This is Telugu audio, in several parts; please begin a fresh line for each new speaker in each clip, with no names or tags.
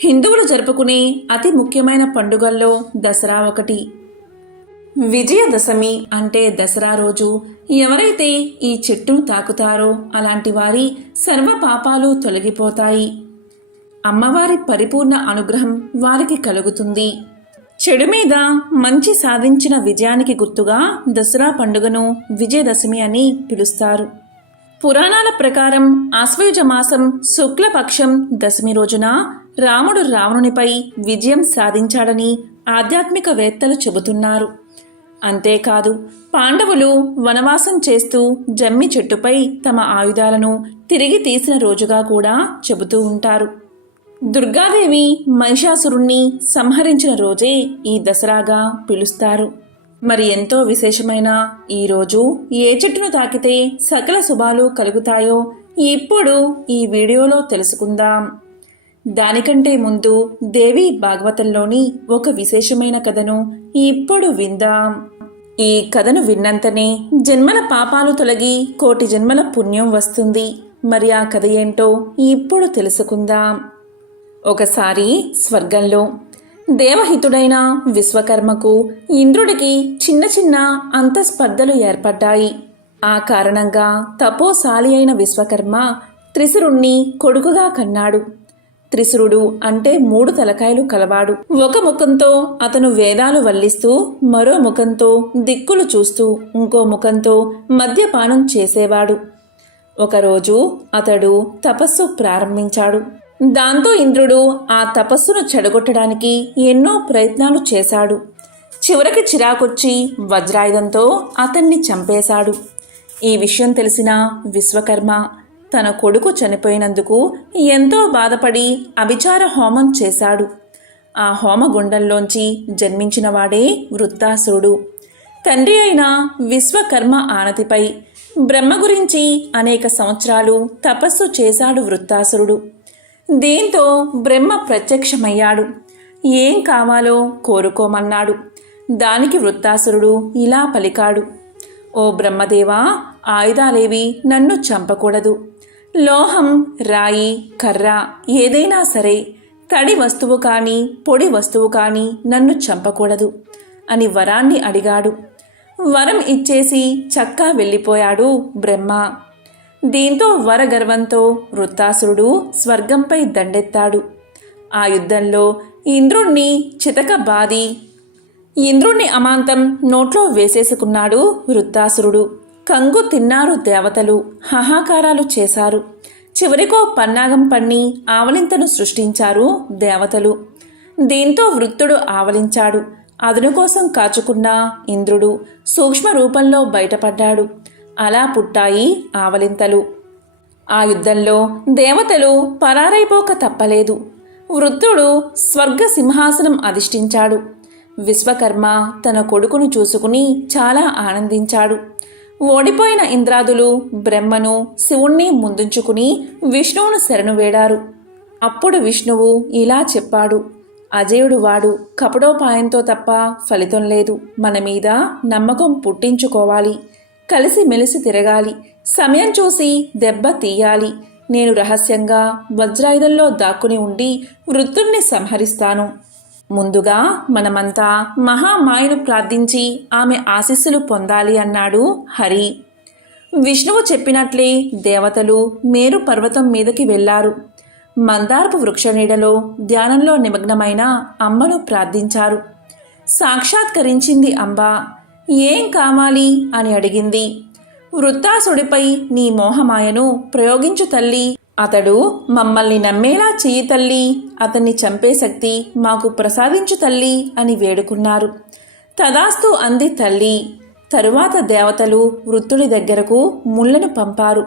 హిందువులు జరుపుకునే అతి ముఖ్యమైన పండుగల్లో దసరా ఒకటి. విజయదశమి అంటే దసరా రోజు ఎవరైతే ఈ చెట్టును తాకుతారో అలాంటి వారి సర్వ పాపాలు తొలగిపోతాయి. అమ్మవారి పరిపూర్ణ అనుగ్రహం వారికి కలుగుతుంది. చెడు మీద మంచి సాధించిన విజయానికి గుర్తుగా దసరా పండుగను విజయదశమి అని పిలుస్తారు. పురాణాల ప్రకారం ఆశ్వయుజ మాసం శుక్లపక్షం దశమి రోజున రాముడు రావణునిపై విజయం సాధించాడని ఆధ్యాత్మికవేత్తలు చెబుతున్నారు. అంతేకాదు పాండవులు వనవాసం చేస్తూ జమ్మి చెట్టుపై తమ ఆయుధాలను తిరిగి తీసిన రోజుగా కూడా చెబుతూ ఉంటారు. దుర్గాదేవి మహిషాసురుణ్ణి సంహరించిన రోజే ఈ దసరాగా పిలుస్తారు. మరి ఎంతో విశేషమైన ఈ రోజు ఏ చెట్టును తాకితే సకల శుభాలు కలుగుతాయో ఇప్పుడు ఈ వీడియోలో తెలుసుకుందాం. దానికంటే ముందు దేవి భాగవతంలోని ఒక విశేషమైన కథను ఇప్పుడు విందాం. ఈ కథను విన్నంతనే జన్మల పాపాలు తొలగి కోటి జన్మల పుణ్యం వస్తుంది. మరి ఆ కథ ఏంటో ఇప్పుడు తెలుసుకుందాం. ఒకసారి స్వర్గంలో దేవహితుడైన విశ్వకర్మకు ఇంద్రుడికి చిన్న చిన్న అంతస్పర్ధలు ఏర్పడ్డాయి. ఆ కారణంగా తపోశాలి అయిన విశ్వకర్మ త్రిశురుణ్ణి కొడుకుగా కన్నాడు. త్రిశురుడు అంటే మూడు తలకాయలు కలవాడు. ఒక ముఖంతో అతను వేదాలు వల్లిస్తూ మరో ముఖంతో దిక్కులు చూస్తూ ఇంకో ముఖంతో మద్యపానం చేసేవాడు. ఒకరోజు అతడు తపస్సు ప్రారంభించాడు. దాంతో ఇంద్రుడు ఆ తపస్సును చెడగొట్టడానికి ఎన్నో ప్రయత్నాలు చేశాడు. చివరికి చిరాకొచ్చి వజ్రాయుధంతో అతన్ని చంపేశాడు. ఈ విషయం తెలిసిన విశ్వకర్మ తన కొడుకు చనిపోయినందుకు ఎంతో బాధపడి అభిచార హోమం చేశాడు. ఆ హోమగుండంలోంచి జన్మించినవాడే వృత్తాసురుడు తండ్రి అయిన విశ్వకర్మ ఆనతిపై బ్రహ్మ గురించి అనేక సంవత్సరాలు తపస్సు చేశాడు వృత్తాసురుడు దీంతో బ్రహ్మ ప్రత్యక్షమయ్యాడు. ఏం కావాలో కోరుకోమన్నాడు. దానికి వృత్తాసురుడు ఇలా పలికాడు. ఓ బ్రహ్మదేవా ఆయుధాలేవి నన్ను చంపకూడదు. లోహం రాయి కర్ర ఏదైనా సరే తడి వస్తువు కానీ పొడి వస్తువు కానీ నన్ను చంపకూడదు అని వరాన్ని అడిగాడు. వరం ఇచ్చేసి చక్కా వెళ్ళిపోయాడు బ్రహ్మ. దీంతో వరగర్వంతో వృత్తాసురుడు స్వర్గంపై దండెత్తాడు. ఆ యుద్ధంలో ఇంద్రుణ్ణి చితక బాది ఇంద్రుణ్ణి అమాంతం నోట్లో వేసేసుకున్నాడు వృత్తాసురుడు కంగు తిన్నారు దేవతలు హాహాకారాలు చేశారు. చివరికో పన్నాగం పన్ని ఆవలింతను సృష్టించారు దేవతలు. దీంతో వృత్తుడు ఆవలించాడు. అదును కోసం కాచుకున్న ఇంద్రుడు సూక్ష్మ రూపంలో బయటపడ్డాడు. అలా పుట్టాయి ఆవలింతలు. ఆ యుద్ధంలో దేవతలు పరారైపోక తప్పలేదు. వృద్ధుడు స్వర్గ సింహాసనం అధిష్ఠించాడు. విశ్వకర్మ తన కొడుకును చూసుకుని చాలా ఆనందించాడు. ఓడిపోయిన ఇంద్రాదులు బ్రహ్మను శివుణ్ణి ముందుంచుకుని విష్ణువును శరణు వేడారు. అప్పుడు విష్ణువు ఇలా చెప్పాడు అజయుడు వాడు కపడోపాయంతో తప్ప ఫలితం లేదు. మన మీద నమ్మకం పుట్టించుకోవాలి. కలిసి మెలిసి తిరగాలి. సమయం చూసి దెబ్బ తీయాలి. నేను రహస్యంగా వజ్రాయుధంలో దాక్కుని ఉండి వృత్తుణ్ణి సంహరిస్తాను. ముందుగా మనమంతా మహామాయను ప్రార్థించి ఆమె ఆశీస్సులు పొందాలి అన్నాడు హరి. విష్ణువు చెప్పినట్లే దేవతలు మేరు పర్వతం మీదకి వెళ్ళారు మందారపు వృక్ష నీడలో ధ్యానంలో నిమగ్నమైన అమ్మను ప్రార్థించారు. సాక్షాత్కరించింది అంబ ఏం కావాలి అని అడిగింది. వృత్తాసుడిపై నీ మోహమాయను ప్రయోగించు తల్లి అతడు మమ్మల్ని నమ్మేలా చెయ్యి తల్లి. అతన్ని చంపే శక్తి మాకు ప్రసాదించు తల్లి అని వేడుకున్నారు. తదాస్తు అంది తల్లి. తరువాత దేవతలు వృత్తుడి దగ్గరకు ముళ్ళను పంపారు.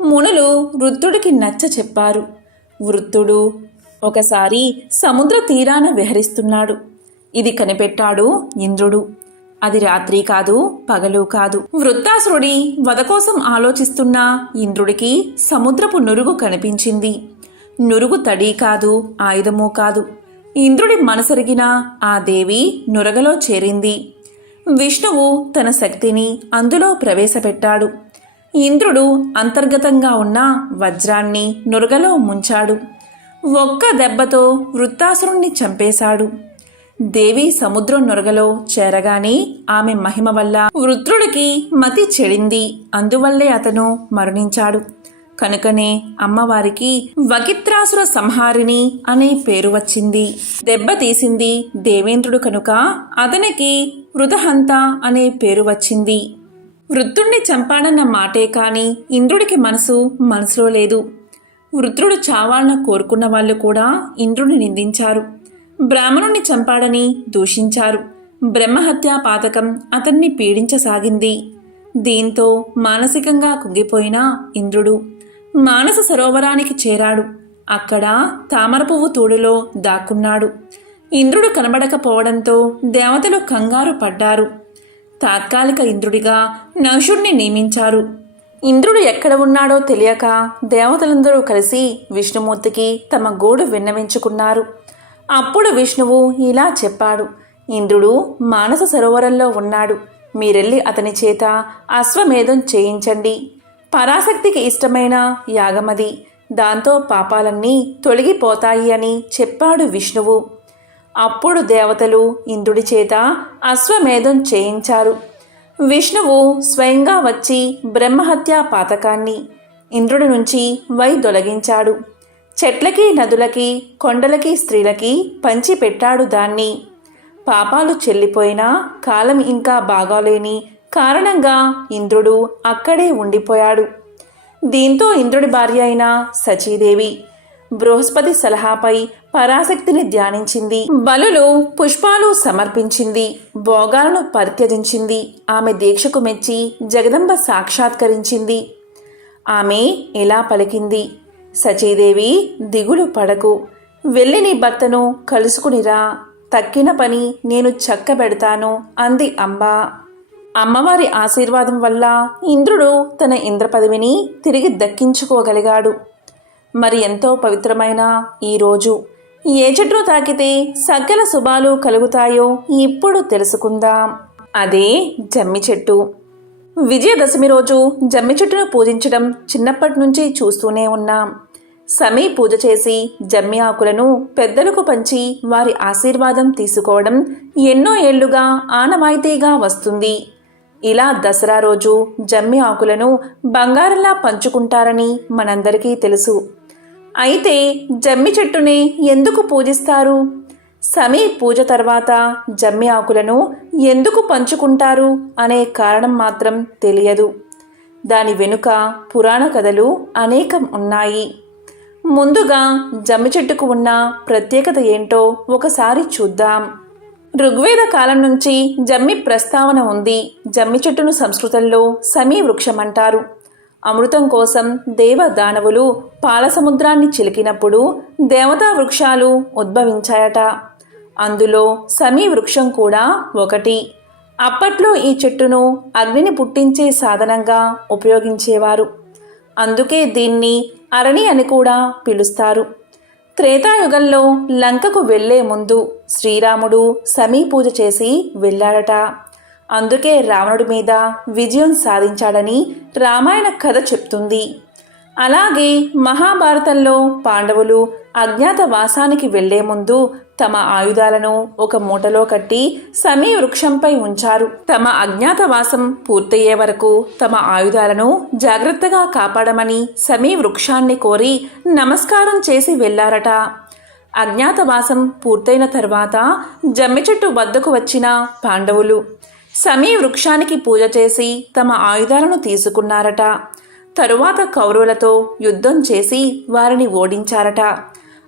మునులు వృత్తుడికి నచ్చ చెప్పారు. వృత్తుడు ఒకసారి సముద్ర తీరాన విహరిస్తున్నాడు. ఇది కనిపెట్టాడు ఇంద్రుడు. అది రాత్రి కాదు పగలు కాదు. వృత్తాసురుడి వధ కోసం ఆలోచిస్తున్న ఇంద్రుడికి సముద్రపు నురుగు కనిపించింది. నురుగు తడి కాదు ఆయుధము కాదు. ఇంద్రుడి మనసరిగిన ఆ దేవి నురగలో చేరింది. విష్ణువు తన శక్తిని అందులో ప్రవేశపెట్టాడు. ఇంద్రుడు అంతర్గతంగా ఉన్న వజ్రాన్ని నురగలో ముంచాడు. ఒక్క దెబ్బతో వృత్తాసురుణ్ణి చంపేశాడు. దేవి సముద్రం నొరగలో చేరగానే ఆమె మహిమ వల్ల వృద్ధుడికి మతి చెడింది. అందువల్లే అతను మరణించాడు. కనుకనే అమ్మవారికి వకిత్రాసుర సంహారిణి అనే పేరు వచ్చింది. దెబ్బ తీసింది దేవేంద్రుడు కనుక అతనికి వృధహంత అనే పేరు వచ్చింది. వృద్ధుణ్ణి చంపాడన్న మాటే కాని ఇంద్రుడికి మనసు మనసులో లేదు. వృద్ధుడు చావాలను కోరుకున్న వాళ్ళు కూడా ఇంద్రుడిని నిందించారు. బ్రాహ్మణుణ్ణి చంపాడని దూషించారు. బ్రహ్మహత్యా పాతకం అతన్ని పీడించసాగింది. దీంతో మానసికంగా కుంగిపోయిన ఇంద్రుడు మానస సరోవరానికి చేరాడు. అక్కడ తామర పువ్వు తోడులో దాక్కున్నాడు. ఇంద్రుడు కనబడకపోవడంతో దేవతలు కంగారు పడ్డారు. తాత్కాలిక ఇంద్రుడిగా నహుషుణ్ణి నియమించారు. ఇంద్రుడు ఎక్కడ ఉన్నాడో తెలియక దేవతలందరూ కలిసి విష్ణుమూర్తికి తమ గోడు విన్నవించుకున్నారు. అప్పుడు విష్ణువు ఇలా చెప్పాడు. ఇంద్రుడు మానస సరోవరంలో ఉన్నాడు. మీరెళ్ళి అతని చేత అశ్వమేధం చేయించండి. పరాశక్తికి ఇష్టమైన యాగమది. దాంతో పాపాలన్నీ తొలగిపోతాయి అని చెప్పాడు విష్ణువు. అప్పుడు దేవతలు ఇంద్రుడి చేత అశ్వమేధం చేయించారు. విష్ణువు స్వయంగా వచ్చి బ్రహ్మహత్యా పాతకాన్ని ఇంద్రుడి నుంచి వై తొలగించాడు. చెట్లకి నదులకి కొండలకి స్త్రీలకి పంచి పెట్టాడు దాన్ని. పాపాలు చెల్లిపోయినా కాలం ఇంకా బాగాలేని కారణంగా ఇంద్రుడు అక్కడే ఉండిపోయాడు. దీంతో ఇంద్రుడి భార్య అయిన సచీదేవి బృహస్పతి సలహాపై పరాశక్తిని ధ్యానించింది. బలులు పుష్పాలు సమర్పించింది భోగాలను పరిత్యజించింది ఆమె దీక్షకు మెచ్చి జగదంబ సాక్షాత్కరించింది. ఆమె ఇలా పలికింది? సచీదేవి దిగులు పడకు. వెళ్ళి నీ భర్తను కలుసుకునిరా. తక్కిన పని నేను చక్కబెడతాను అంది అంబా. అమ్మవారి ఆశీర్వాదం వల్ల ఇంద్రుడు తన ఇంద్ర పదవిని తిరిగి దక్కించుకోగలిగాడు. మరి ఎంతో పవిత్రమైన ఈ రోజు. ఏ చెట్టు తాకితే సకల శుభాలు కలుగుతాయో ఇప్పుడు తెలుసుకుందాం. అదే జమ్మి చెట్టు. విజయదశమి రోజు జమ్మి చెట్టును పూజించడం చిన్నప్పటి నుంచి చూస్తూనే ఉన్నాం. సమీ పూజ చేసి జమ్మి ఆకులను పెద్దలకు పంచి వారి ఆశీర్వాదం తీసుకోవడం ఎన్నో ఏళ్ళుగా ఆనవాయితీగా వస్తుంది. ఇలా దసరా రోజు జమ్మి ఆకులను బంగారంలా పంచుకుంటారని మనందరికీ తెలుసు. అయితే జమ్మి చెట్టుని ఎందుకు పూజిస్తారు? సమీ పూజ తర్వాత జమ్మి ఆకులను ఎందుకు పంచుకుంటారు అనే కారణం మాత్రం తెలియదు. దాని వెనుక పురాణ కథలు అనేకం ఉన్నాయి. ముందుగా జమ్మి చెట్టుకు ఉన్న ప్రత్యేకత ఏంటో ఒకసారి చూద్దాం. ఋగ్వేద కాలం నుంచి జమ్మి ప్రస్తావన ఉంది. జమ్మి చెట్టును సంస్కృతంలో సమీ వృక్షం అంటారు. అమృతం కోసం దేవ దానవులు పాలసముద్రాన్ని చిలికినప్పుడు దేవతా వృక్షాలు ఉద్భవించాయట. అందులో సమీ వృక్షం కూడా ఒకటి. అప్పట్లో ఈ చెట్టును అగ్నిని పుట్టించే సాధనంగా ఉపయోగించేవారు. అందుకే దీన్ని అరణి అని కూడా పిలుస్తారు. త్రేతాయుగంలో లంకకు వెళ్ళే ముందు శ్రీరాముడు సమీ పూజ చేసి వెళ్ళాడట. అందుకే రావణుడి మీద విజయం సాధించాడని రామాయణ కథ చెప్తుంది. అలాగే మహాభారతంలో పాండవులు అజ్ఞాతవాసానికి వెళ్ళే ముందు తమ ఆయుధాలను ఒక మూటలో కట్టి సమీ వృక్షంపై ఉంచారు. తమ అజ్ఞాతవాసం పూర్తయ్యే వరకు తమ ఆయుధాలను జాగ్రత్తగా కాపాడమని సమీ వృక్షాన్ని కోరి నమస్కారం చేసి వెళ్ళారట. అజ్ఞాతవాసం పూర్తయిన తర్వాత జమ్మి చెట్టు వద్దకు వచ్చిన పాండవులు సమీ వృక్షానికి పూజ చేసి తమ ఆయుధాలను తీసుకున్నారట. తరువాత కౌరవులతో యుద్ధం చేసి వారిని ఓడించారట.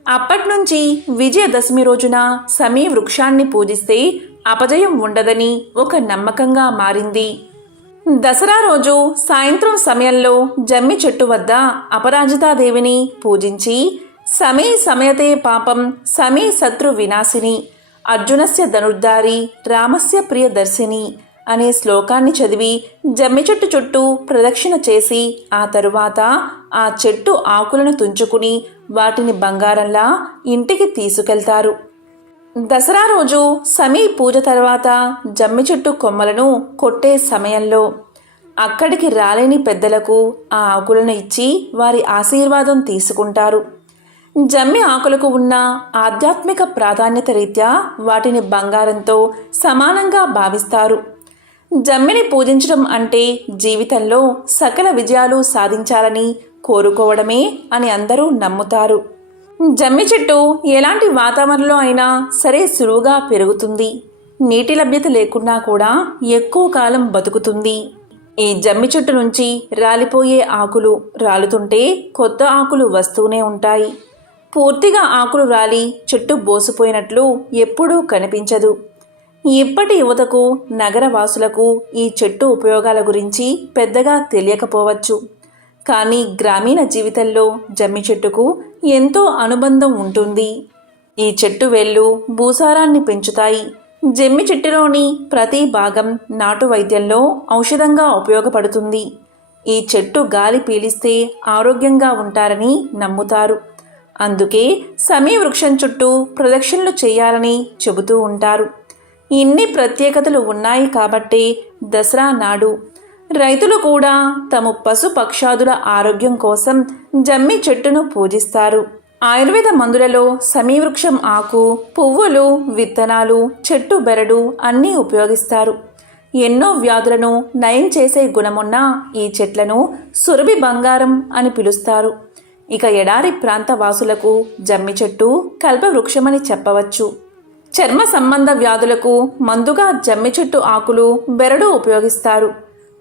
అప్పట్నుంచి విజయదశమి రోజున సమీ వృక్షాన్ని పూజిస్తే అపజయం ఉండదని ఒక నమ్మకంగా మారింది. దసరా రోజు సాయంత్రం సమయంలో జమ్మి చెట్టు వద్ద అపరాజితాదేవిని పూజించి సమీ సమయతే పాపం సమీ శత్రు వినాశిని అర్జునస్య ధనుర్ధారి రామస్య ప్రియదర్శిని అనే శ్లోకాన్ని చదివి జమ్మి చెట్టు చుట్టూ ప్రదక్షిణ చేసి ఆ తరువాత ఆ చెట్టు ఆకులను తుంచుకుని వాటిని బంగారంలా ఇంటికి తీసుకెళ్తారు. దసరా రోజు సమీ పూజ తర్వాత జమ్మి చెట్టు కొమ్మలను కొట్టే సమయంలో అక్కడికి రాలేని పెద్దలకు ఆ ఆకులను ఇచ్చి వారి ఆశీర్వాదం తీసుకుంటారు. జమ్మి ఆకులకు ఉన్న ఆధ్యాత్మిక ప్రాధాన్యత రీత్యా వాటిని బంగారంతో సమానంగా భావిస్తారు. జమ్మిని పూజించడం అంటే జీవితంలో సకల విజయాలు సాధించాలని కోరుకోవడమే అని అందరూ నమ్ముతారు. జమ్మి చెట్టు ఎలాంటి వాతావరణంలో అయినా సరే సులువుగా పెరుగుతుంది. నీటి లభ్యత లేకున్నా కూడా ఎక్కువ కాలం బతుకుతుంది. ఈ జమ్మి చెట్టు నుంచి రాలిపోయే ఆకులు రాలుతుంటే కొత్త ఆకులు వస్తూనే ఉంటాయి. పూర్తిగా ఆకులు రాలి చెట్టు బోసిపోయినట్లు ఎప్పుడూ కనిపించదు. ఇప్పటి యువతకు నగర వాసులకు ఈ చెట్టు ఉపయోగాల గురించి పెద్దగా తెలియకపోవచ్చు. కానీ గ్రామీణ జీవితంలో జమ్మి చెట్టుకు ఎంతో అనుబంధం ఉంటుంది. ఈ చెట్టు వేళ్ళు భూసారాన్ని పెంచుతాయి. జమ్మి చెట్టులోని ప్రతి భాగం నాటు వైద్యంలో ఔషధంగా ఉపయోగపడుతుంది. ఈ చెట్టు గాలి పీలిస్తే ఆరోగ్యంగా ఉంటారని నమ్ముతారు. అందుకే సమీ వృక్షం చుట్టూ ప్రదక్షిణలు చేయాలని చెబుతూ ఉంటారు. ఇన్ని ప్రత్యేకతలు ఉన్నాయి కాబట్టి దసరా నాడు రైతులు కూడా తమ పశు పక్షాదుల ఆరోగ్యం కోసం జమ్మి చెట్టును పూజిస్తారు. ఆయుర్వేద మందులలో సమీవృక్షం ఆకు పువ్వులు విత్తనాలు చెట్టు బెరడు అన్నీ ఉపయోగిస్తారు. ఎన్నో వ్యాధులను నయం చేసే గుణమున్న ఈ చెట్లను సురభి బంగారం అని పిలుస్తారు. ఇక ఎడారి ప్రాంత వాసులకు జమ్మి చెట్టు కల్పవృక్షమని చెప్పవచ్చు. చర్మ సంబంధ వ్యాధులకు మందుగా జమ్మి చెట్టు ఆకులు బెరడు ఉపయోగిస్తారు.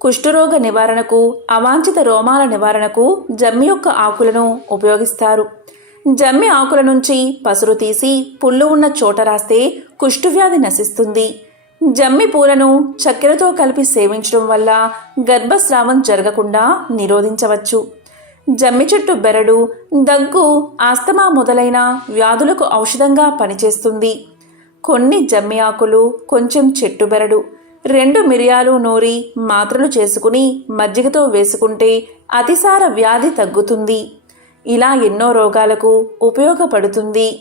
కుష్ఠరోగ నివారణకు అవాంఛిత రోమాల నివారణకు జమ్మి యొక్క ఆకులను ఉపయోగిస్తారు. జమ్మి ఆకుల నుంచి పసురు తీసి పుళ్ళు ఉన్న చోట రాస్తే కుష్ఠవ్యాధి నశిస్తుంది. జమ్మి పూలను చక్కెరతో కలిపి సేవించడం వల్ల గర్భస్రావం జరగకుండా నిరోధించవచ్చు. జమ్మి చెట్టు బెరడు దగ్గు ఆస్తమా మొదలైన వ్యాధులకు ఔషధంగా పనిచేస్తుంది. కొన్ని జమ్మి ఆకులు కొంచెం చెట్టు బెరడు రెండు మిరియాలు నూరి మాత్రలు చేసుకుని మజ్జిగతో వేసుకుంటే అతిసార వ్యాధి తగ్గుతుంది. ఇలా ఎన్నో రోగాలకు ఉపయోగపడుతుంది.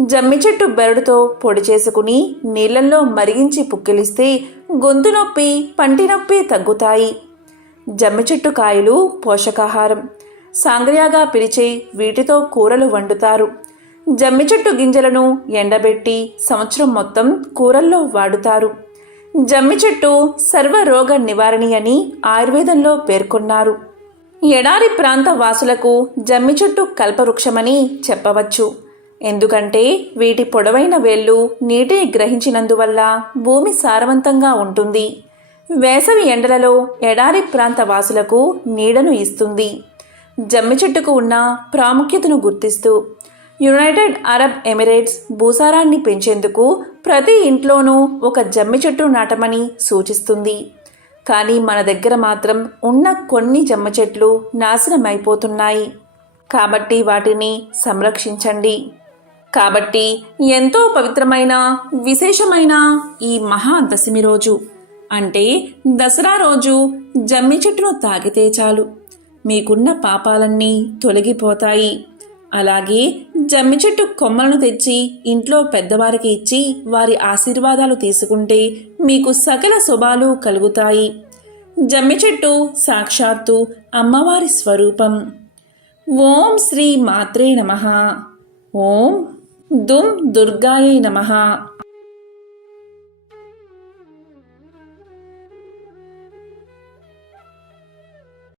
జమ్మి చెట్టు బెరడుతో పొడి చేసుకుని నీళ్ళల్లో మరిగించి పుక్కిలిస్తే గొంతు నొప్పి పంటి నొప్పి తగ్గుతాయి. జమ్మి చెట్టు కాయలు పోషకాహారం. సాంగ్రియాగా పిలిచే వీటితో కూరలు వండుతారు. జమ్మి చెట్టు గింజలను ఎండబెట్టి సంవత్సరం మొత్తం కూరల్లో వాడుతారు. జమ్మి చెట్టు సర్వరోగ నివారణి అని ఆయుర్వేదంలో పేర్కొన్నారు. ఎడారి ప్రాంత వాసులకు జమ్మి చెట్టు కల్పవృక్షమని చెప్పవచ్చు. ఎందుకంటే వీటి పొడవైన వేళ్ళు నీటిని గ్రహించినందువల్ల భూమి సారవంతంగా ఉంటుంది. వేసవి ఎండలలో ఎడారి ప్రాంత వాసులకు నీడను ఇస్తుంది. జమ్మి చెట్టుకు ఉన్న ప్రాముఖ్యతను గుర్తిస్తూ యునైటెడ్ అరబ్ ఎమిరేట్స్ భూసారాన్ని పెంచేందుకు ప్రతి ఇంట్లోనూ ఒక జమ్మి చెట్టు నాటమని సూచిస్తుంది. కానీ మన దగ్గర మాత్రం ఉన్న కొన్ని జమ్మ చెట్లు నాశనమైపోతున్నాయి. కాబట్టి వాటిని సంరక్షించండి. కాబట్టి ఎంతో పవిత్రమైన విశేషమైన ఈ మహాదశమి రోజు. అంటే దసరా రోజు జమ్మి చెట్టును తాగితే చాలు. మీకున్న పాపాలన్నీ తొలగిపోతాయి. అలాగే జమ్మి చెట్టు కొమ్మలను తెచ్చి ఇంట్లో పెద్దవారికి ఇచ్చి వారి ఆశీర్వాదాలు తీసుకుంటే మీకు సకల శుభాలు కలుగుతాయి. జమ్మి చెట్టు సాక్షాత్తు అమ్మవారి స్వరూపం. ఓం శ్రీ మాత్రే నమ. ఓం దుం దుర్గాయై నమ.